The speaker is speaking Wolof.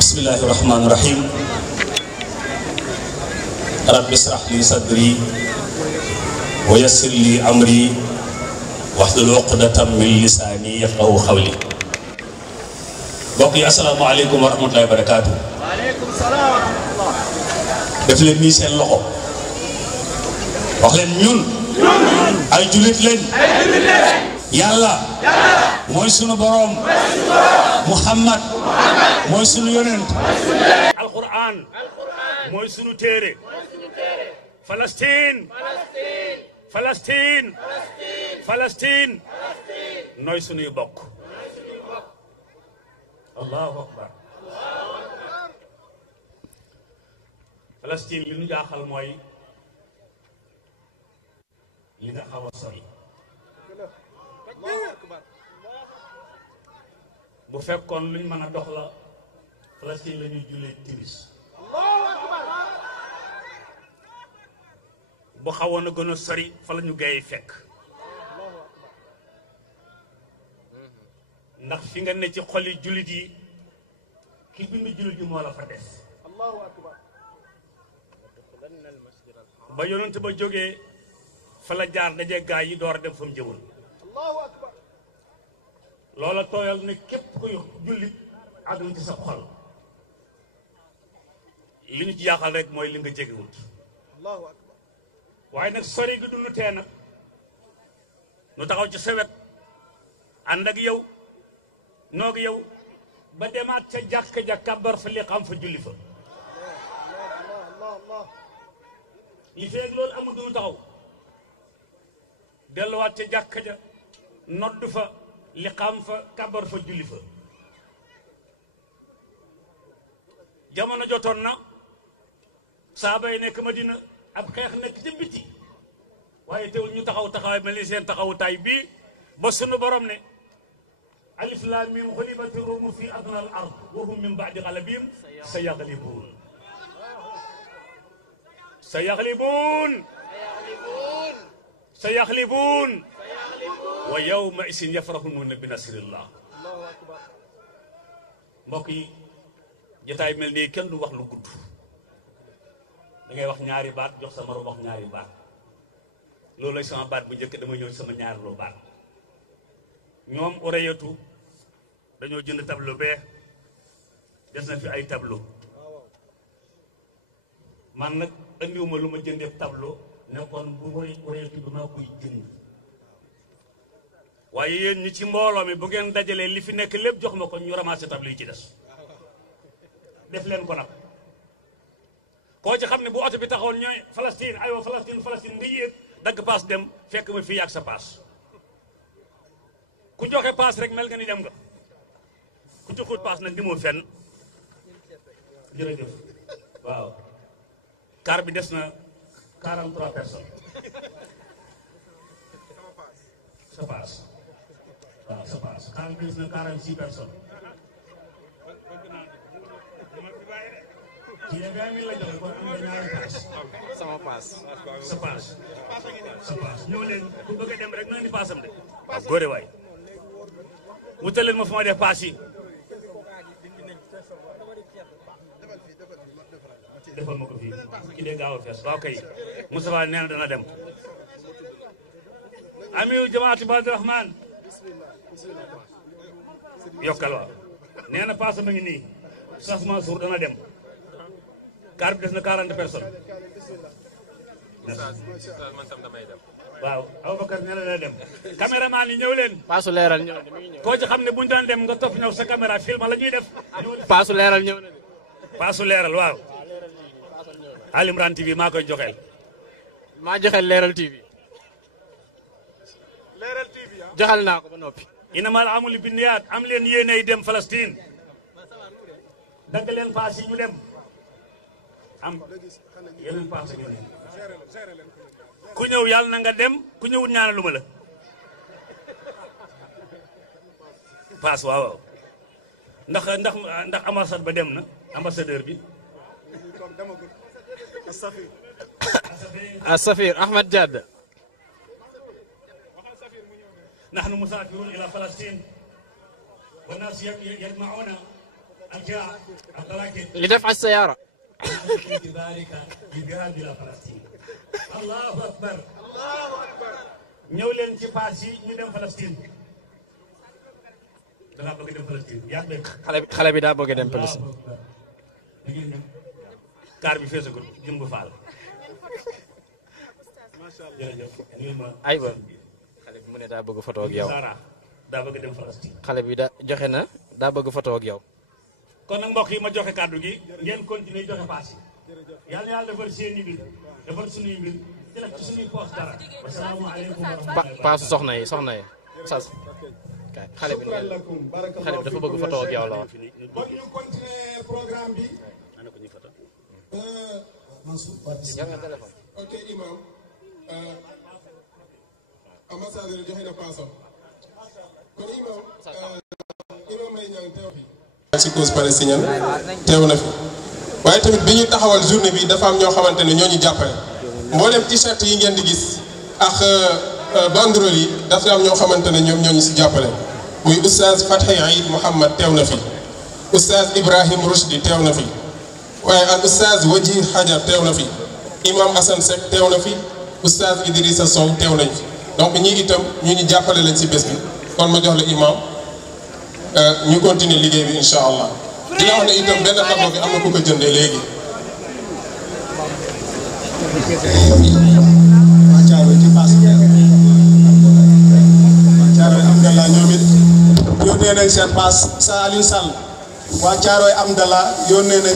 Bismillahirrahmanirrahim. Rabbi israh li sadri wa yassir li amri wahlul uqdatam min lisani yafqahu qawli. Mbokk yi asalaamaaleykum wa rahmatullahi wa barakaatu. Waaleykum salaam wa rahmatullah. def leen nii seen loxo wax leen ñun ay jullit lañ. yàlla mooy sunu borom. Muhammad mooy sunu yonent. Alquran mooy sunu téere. Palestine nooy sunuy bokk. Allahu akbar. Palestine li ñu jaaxal mooy li nga xaw a sori. bu fekkoon luñ mën a dox la Palestine la ñuy jullee timis. bu xawoon a gën a sori fa la ñu gaye fekk. ndax fi nga ne ci xoli jullit yi ki bind jullit yi moo la fa des. ba yonent ba jógee fa la jaar daje gaa yi door a dem fa mu jëwoon. loola tooyal ne képp kuy jullit àgg na ci sa xol. li ñu ci jaaxal rek mooy li nga jegewut. waaye nag sori gi du nu tee nag nu taxaw ci sa wet ànd ak yow noog yow ba demaat ca jàkka ja kàbbar fa li xam fa julli fa. li feeg loolu amul du nu taxaw delluwaat ca jàkka ja nodd fa li xam fa kàbbar fa julli fa. jamono jotoon na saaba yi nekk Madina ab xeex nekk ci biti waaye teewul ñu taxaw taxawaay mel ni seen taxawu taay bii ba sunu borom ne alif laam miim xulibati ruumu fi adna al ard wa hum min baadi galabihim sayaxlibuun wa yawma isin yafrahuuna bi nasrillah. mbokk yi jotaay mel nii kenn du wax lu gudd da ngay wax ñaari baat jox sa moroom wax ñaari baat. loolu lay sama baat bu njëkk dama ñëw sama ñaari lu baat. ñoom oreyatu dañoo jënd tableau bee des na fi ay tableau man nag andiwuma lu ma jëndee tableau nekkoon bu oreyatu bi maa koy jënd. waaye yéen ñi ci mbooloo mi bu ngeen dajalee li fi nekk lépp jox ma ko ñu ramassé tableau yi ci des def leen ko nag. koo ci xam ne bu oto bi taxawoon ñooy Palestine aywa Palestine nga yéeg dagg paas dem fekk ma fii ak sa paas. ku joxe paas rek mel nga ni dem nga ku joxul paas nag demoo fenn. jërëjëf waaw. car bi des na 43 personnes. sa paas waaw sa paas. car bi des na 46 personnes. kii de 20 000 la joxe kon am nga ñaari paas. sama paas. sa paas. sa paas ñëw leen ku bëgg a dem rek na ni paasam de. waaw góore waay. wutal leen ma fu ma def paas yi. defal ma ko fii kii de gaaw a fees waaw kay Moustapha nee na dana dem. amiu jamaatu Ibadu Rahman yokkal waaw nee na paasam a ngi nii Sas Mansour dana dem. car bi des na 40 personnes. waaw Aboubacar nee na dana dem. caméraman yi ñëw leen. paasu leeral ñëw na koo ci xam ne bu ñu daan dem nga topp ñëw sa caméra film la ñuy def. paasu leeral ñëw na de. paasu leeral waaw. Ali Imran TV maa koy joxeel. maa joxeel leeral TV. joxal naa ko ba noppi. inamal amul binniyaat am leen yéenay dem Palestine. dagg leen paas yi ñu dem. am yeneen paas yi ñu ku ñëw yàlla na nga dem ku ñëwut ñaanalu ma la. paas waaw ndax ambassade ba dem na ambassadeur bi. السفير أحمد جاد. نحن مسافرون إلى فلسطين والناس يجمعون li def as sayaara. allahu akbar ñëw leen ci paas yi ñu dem Palestine. da ngaa bëgg dem Palestine yaa ngi xale bi daa bëgg dem Palestine. kaar bi feesagul jëmb faal. jërëjëf. aywa xale bi mu ne daa bëgg photo ak yow. daa bëgg dem Palestine. xale bi joxe na daa bëgg photo ak yow. kon nag mbokk yi ma joxe kàddu gi ngeen continuer joxe paas yi. yàlla na yàlla defal seen i mbir defal suñuy mbir te nag ci suñuy poos dara. wasalaamaaleykum wa rahmatulah. paasu soxna yi sas. xale bi dafa bëgg photo ak yow la woon. kon ñu continuer programme bi. ok imam ambassadeur joxe na paasam kon imam may ñaan teew fi si cause palestinienne teew na fi waaye tamit bi ñuy taxawal journée bi dafa am ñoo xamante ne ñoo ñu jàppale mboolem t-shirt yi ngeen di gis ak banderole yi dafa am ñoo xamante ne ñoom ñoo ñu si jàppale muy oustaz Fathi Aïd Mouhamad teew na fi oustaz Ibrahim Rushdi teew na fi waaye ak oustaz Waji Hajar teew na fi imam Assane Seck teew na fi oustaz Idrissa Sow teew nañ fi donc ñii itam ñu ñu jàppale leen si bés bi kon ma jox la imam ñu continuer liggéey bi incha allah dina wax ne itam benn tableau bi am na ku ko jëndee léegi. waa Thiaroye ci pass waa Thiaroye Amdallah ñoom it yónnee nañ seen pass sa Aliou Sall waa Thiaroye Amdallah yónnee nañ